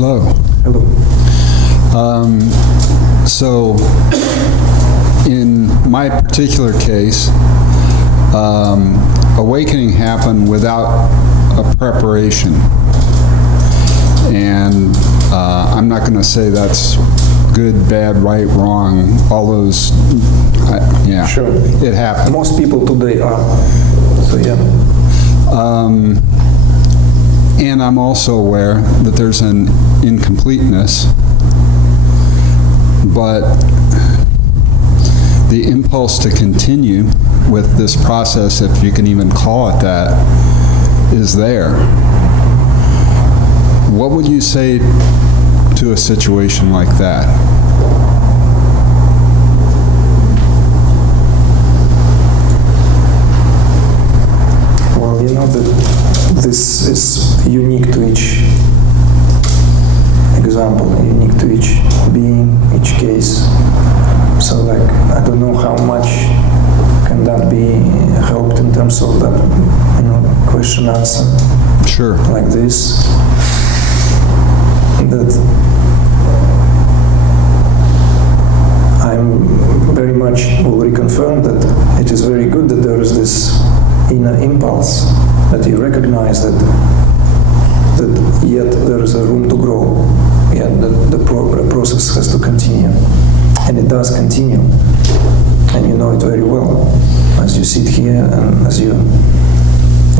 Hello. Hello. So, in my particular case, awakening happened without a preparation. And I'm not going to say that's good, bad, right, wrong, all those, yeah. Sure. It happened. Most people today are. So, yeah. And I'm also aware that there's an incompleteness, but the impulse to continue with this process, if you can even call it that, is there. What would you say to a situation like that? Well, you know that this is unique to each example, unique to each being, each case. So, like, I don't know how much can that be helped in terms of that, question answer. Sure. Like this. That I'm very much will reconfirm that it is very good that there is this inner impulse, that you recognize that yet there is a room to grow, yet the process has to continue, and it does continue, and you know it very well. As you sit here and as you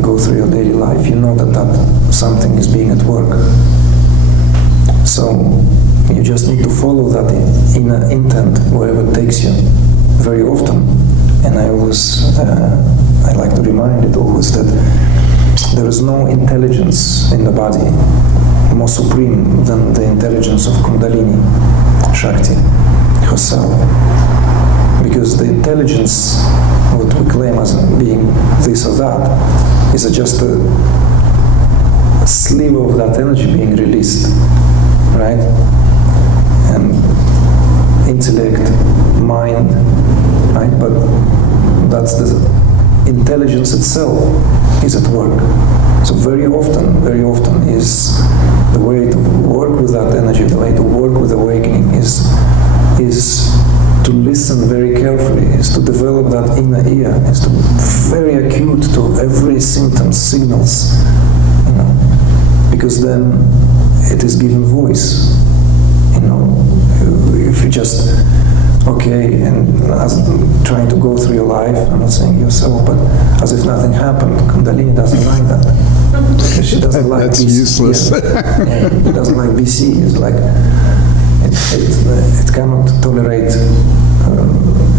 go through your daily life, you know that something is being at work. So you just need to follow that inner intent wherever it takes you very often. And I always, I like to remind it always that there is no intelligence in the body more supreme than the intelligence of Kundalini Shakti herself. Because the intelligence, what we claim as being this or that, is just a sliver of that energy being released, right? And intellect, mind, right? But that's the intelligence itself is at work. So very often is the way to work with that energy, the way to work with awakening is to listen very carefully, is to develop that inner ear, is to be very acute to every symptom, signals, because then it is given voice. If you just and as trying to go through your life, I'm not saying yourself, but as if nothing happened. Kundalini doesn't like that. Because she doesn't like That's BC. useless. It doesn't like BC. It's like it cannot tolerate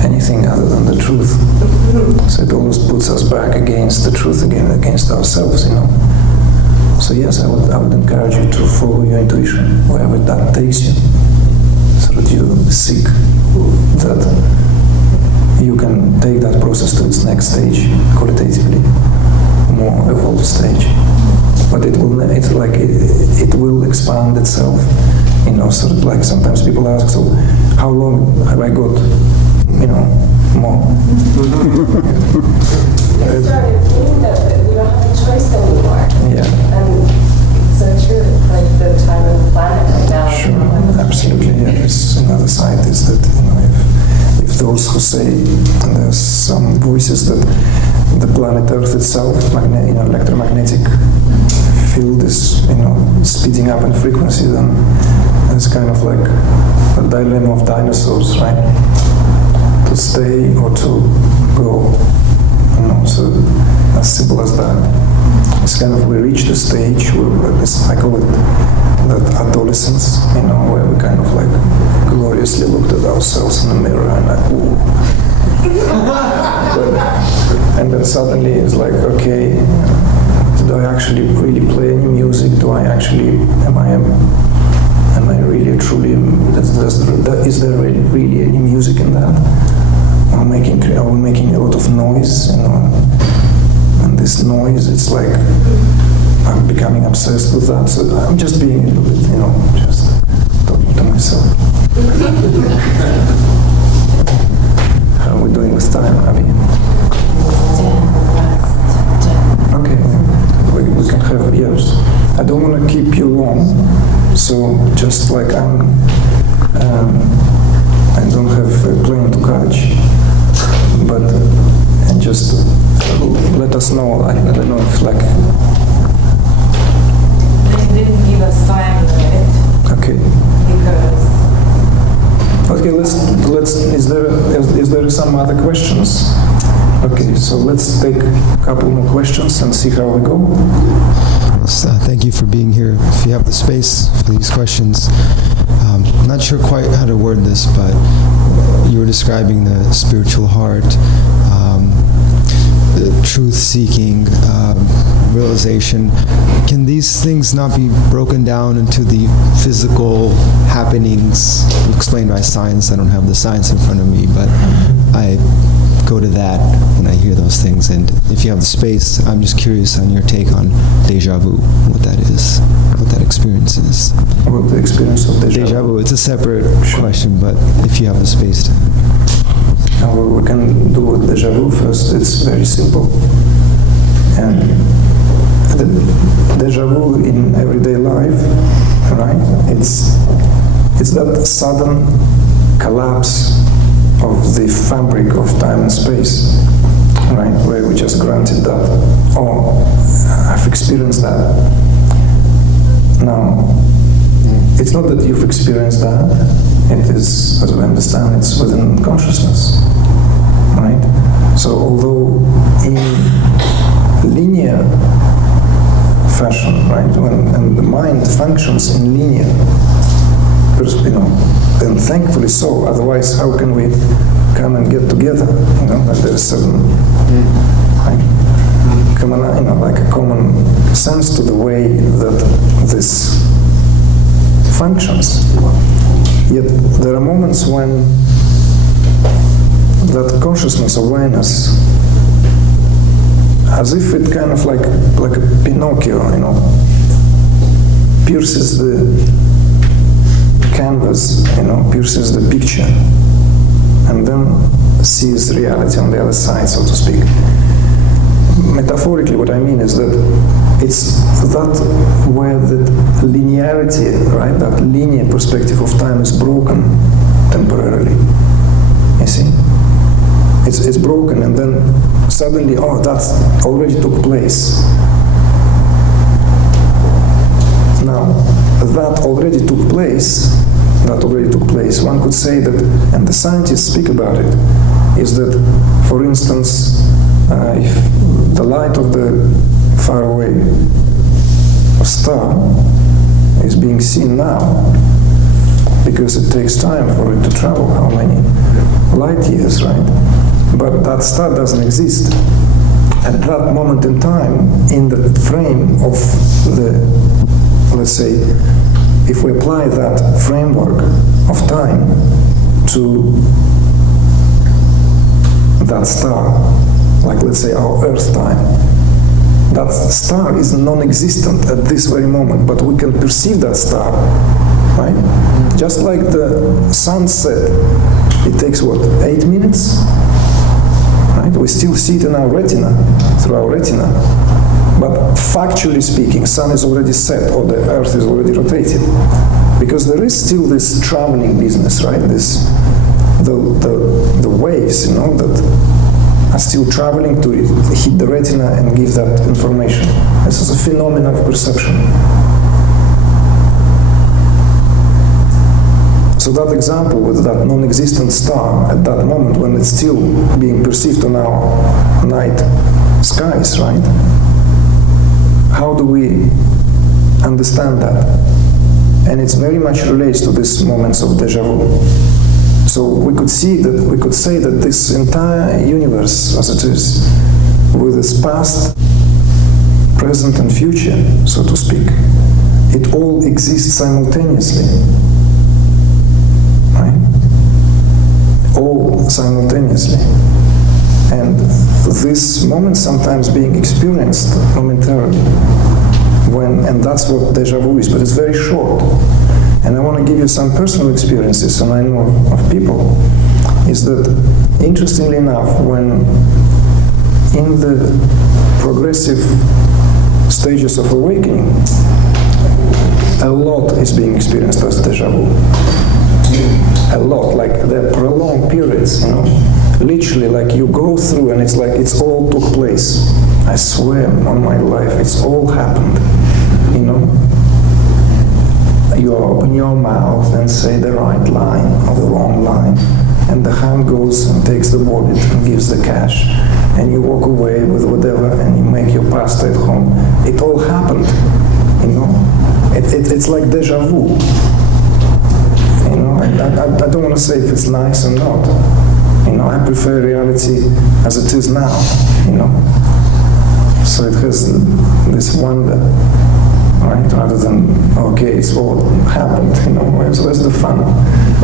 anything other than the truth. So it always puts us back against the truth again, against ourselves, So yes, I would encourage you to follow your intuition wherever that takes you, so that you seek that you can take that process to its next stage, qualitatively, more evolved stage. But it will expand itself, sort of like sometimes people ask, so how long have I got, more? It started feeling that we don't have a choice anymore. Yeah. And it's so true. It's like the time of the planet right now. Sure, absolutely. Yeah. There's another side is that if those who say, and there's some voices that the planet Earth itself, electromagnetic field is speeding up in frequency, then it's kind of like a dilemma of dinosaurs, right? To stay or to go. So as simple as that. It's kind of, we reach the stage where I call it that adolescence, where we kind of like gloriously looked at ourselves in the mirror and like, ooh. And then suddenly it's like, okay, do I actually really play any music? Am I really truly, is there really any music in that? Are we making a lot of noise, and this noise, it's like I'm becoming obsessed with that. So I'm just being a little bit, just talking to myself. How are we doing with time, Abby? Okay, we can have, yes. I don't want to keep you long, So just like I don't have a plane to catch, but and just let us know. Like, I don't know if like. They didn't give us time limit. Okay. Because. Okay. Let's. Is there some other questions? Okay. So let's take a couple more questions and see how we go. Thank you for being here. If you have the space for these questions, I'm not sure quite how to word this, but you were describing the spiritual heart, the truth-seeking, realization. Can these things not be broken down into the physical happenings? You explained by science. I don't have the science in front of me, but I go to that when I hear those things. And if you have the space, I'm just curious on your take on deja vu, what that is, what that experience is. What the experience of Deja vu, it's a separate question, but if you have the space to. We can do deja vu first. It's very simple. And the deja vu in everyday life, right? It's that sudden collapse of the fabric of time and space, right? Where we just granted that, oh, I've experienced that. Now, it's not that you've experienced that. It is, as we understand, it's within consciousness, right? So although in linear fashion, right, and the mind functions in linear, and thankfully so, otherwise how can we come and get together, like there's certain, right, common, like a common sense to the way that this functions. Yet there are moments when that consciousness, awareness, as if it kind of like a Pinocchio, pierces the canvas, pierces the picture, and then sees reality on the other side, so to speak. Metaphorically, what I mean is that it's that where the linearity, right, that linear perspective of time is broken temporarily. You see? It's broken, and then suddenly, oh, that's already took place. Now, that already took place, one could say that, and the scientists speak about it, is that, for instance, if the light of the faraway star is being seen now, because it takes time for it to travel, how many light years, right? But that star doesn't exist. At that moment in time, in the frame of the, let's say, if we apply that framework of time to that star, like let's say our Earth time, that star is non-existent at this very moment, but we can perceive that star, right? Just like the sunset, it takes what, 8 minutes? Right? We still see it in our retina, through our retina. But factually speaking, sun is already set, or the Earth is already rotated. Because there is still this traveling business, right? The waves, that are still traveling to hit the retina and give that information. This is a phenomenon of perception. So that example with that non-existent star at that moment when it's still being perceived on our night skies, right? How do we understand that? And it's very much relates to these moments of deja vu. So we could say that this entire universe, as it is, with its past, present, and future, so to speak, it all exists simultaneously. Right? All simultaneously. And this moment sometimes being experienced momentarily. And that's what deja vu is, but it's very short. And I want to give you some personal experiences, and I know of people, is that, interestingly enough, when in the progressive stages of awakening, a lot is being experienced as deja vu. A lot, like the prolonged periods, you know. Literally, like you go through and it's like it's all took place. I swear on my life, it's all happened, you know. You open your mouth and say the right line or the wrong line, and the hand goes and takes the wallet and gives the cash, and you walk away with whatever, and you make your pasta at home. It all happened, you know. It's like deja vu. You know, I don't want to say if it's nice or not. You know, I prefer reality as it is now, you know. So it has this wonder, right? Rather than, okay, it's all happened, you know. Where's the fun?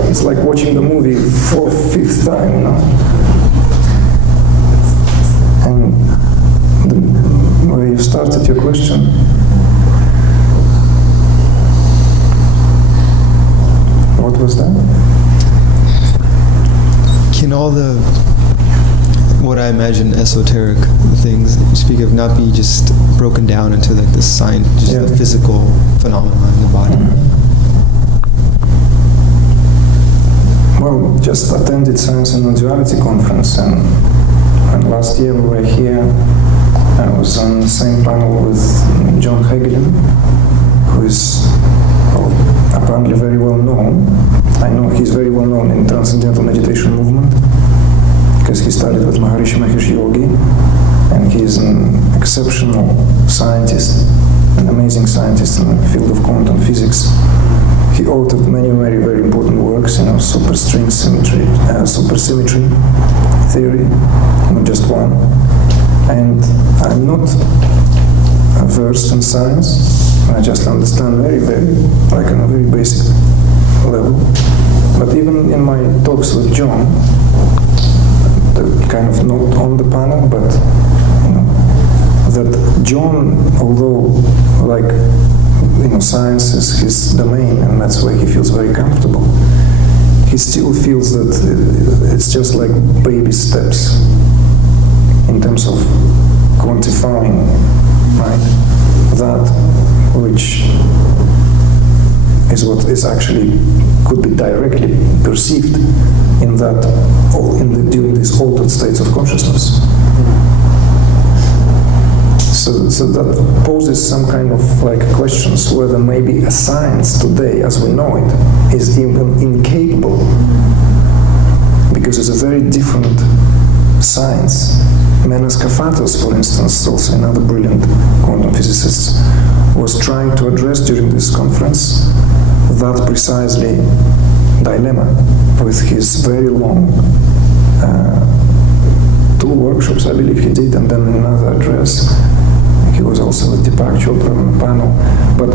It's like watching the movie for the fifth time, you know. And where you started your question, what was that? Can all the, what I imagine esoteric things that you speak of not be just broken down into like the sign, just the physical phenomena in the body? Well, just attended Science and Non-Duality conference, and last year we were here. I was on the same panel with John Hagelin, who is apparently very well known. I know he's very well known in Transcendental Meditation movement because he studied with Maharishi Mahesh Yogi, and he's an exceptional scientist, an amazing scientist in the field of quantum physics. He authored many very, very important works, you know, superstring symmetry, supersymmetry theory, not just one. And I'm not versed in science. I just understand very, very, like on a very basic level. But even in my talks with John, kind of not on the panel, but you know, that John, although like you know, science is his domain, and that's where he feels very comfortable, he still feels that it's just like baby steps in terms of quantifying, right? That which is what is actually could be directly perceived in that, or during these altered states of consciousness. So that poses some kind of like questions whether maybe a science today, as we know it, is even incapable, because it's a very different science. Menas Kafatos, for instance, also another brilliant quantum physicist, was trying to address during this conference that precisely dilemma with his very long 2 workshops, I believe he did, and then another address. He was also with Deepak Chopra on the panel, but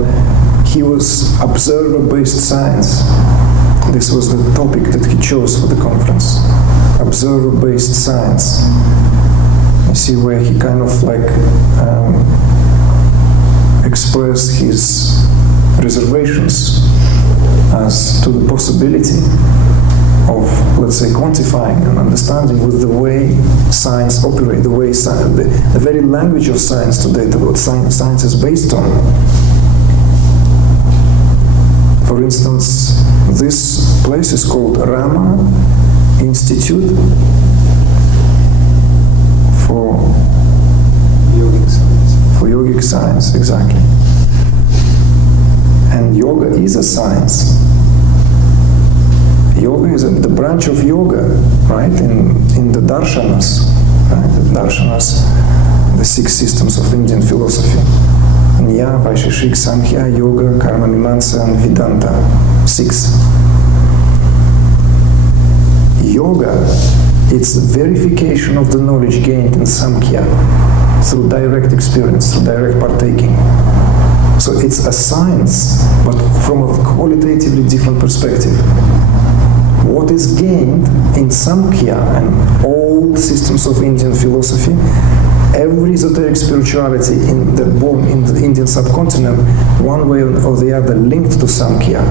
he was observer-based science. This was the topic that he chose for the conference, observer-based science. You see where he kind of like expressed his reservations as to the possibility of, let's say, quantifying and understanding with the way science operates, the way the very language of science today, what science is based on. For instance, this place is called Rama Institute for Yogic science. For yogic science, exactly. And yoga is a science. Yoga is the branch of yoga, right? In the darshanas, right? The darshanas, the 6 systems of Indian philosophy: Nya, Vaisheshik, Samkhya, Yoga, Karma Mimamsa, and Vedanta. 6. Yoga, it's the verification of the knowledge gained in Samkhya through direct experience, through direct partaking. So it's a science, but from a qualitatively different perspective. What is gained in Samkhya and all systems of Indian philosophy, every esoteric spirituality born in the Indian subcontinent, one way or the other linked to Samkhya.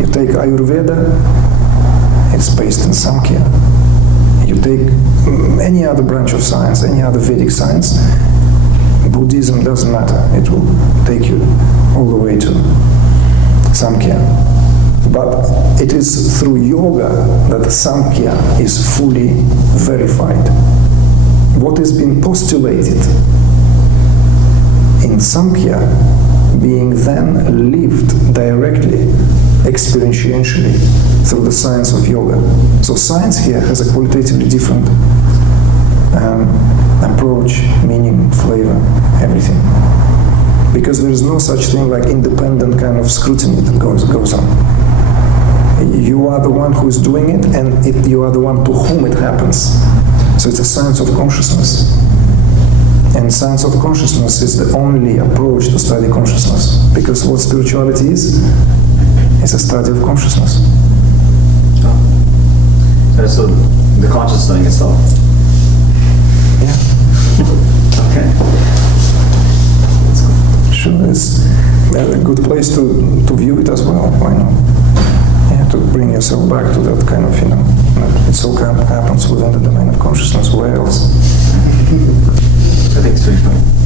You take Ayurveda, it's based in Samkhya. You take any other branch of science, any other Vedic science, Buddhism, doesn't matter. It will take you all the way to Samkhya. But it is through yoga that Samkhya is fully verified. What is being postulated in Samkhya being then lived directly, experientially, through the science of yoga. So science here has a qualitatively different approach, meaning, flavor, everything. Because there is no such thing like independent kind of scrutiny that goes on. You are the one who is doing it, and you are the one to whom it happens. So it's a science of consciousness. And science of consciousness is the only approach to study consciousness. Because what spirituality is, it's a study of consciousness. So the conscious thing itself. Yeah. Okay. Sure, it's a good place to view it as well. Why not? Yeah, to bring yourself back to that kind of, it all happens within the domain of consciousness. Where else? I think it's very funny.